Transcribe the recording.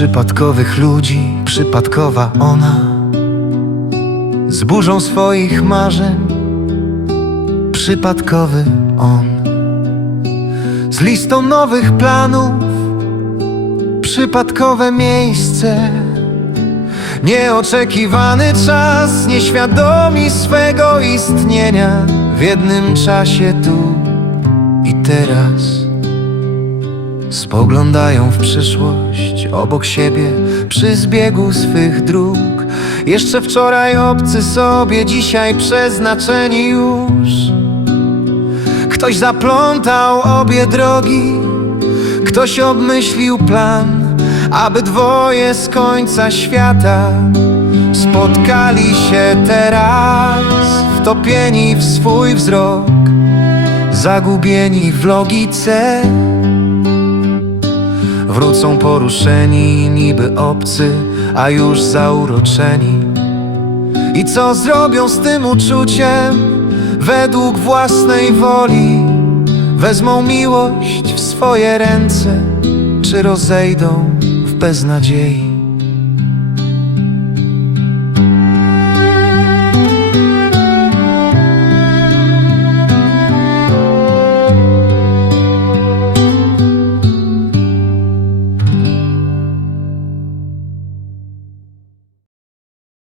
przypadkowych ludzi, przypadkowa ona. Z burzą swoich marzeń Przypadkowy on. Z listą nowych planów Przypadkowe miejsce. Nieoczekiwany czas Nieświadomi swego istnienia W jednym czasie tu i teraz Spoglądają w przyszłość obok siebie przy zbiegu swych dróg. Jeszcze wczoraj obcy sobie, dzisiaj przeznaczeni już. Ktoś zaplątał obie drogi, ktoś obmyślił plan, aby dwoje z końca świata spotkali się teraz, wtopieni w swój wzrok, zagubieni w logice. Wrócą poruszeni, niby obcy, a już zauroczeni. I co zrobią z tym uczuciem według własnej woli? Wezmą miłość w swoje ręce, czy rozejdą w beznadziei?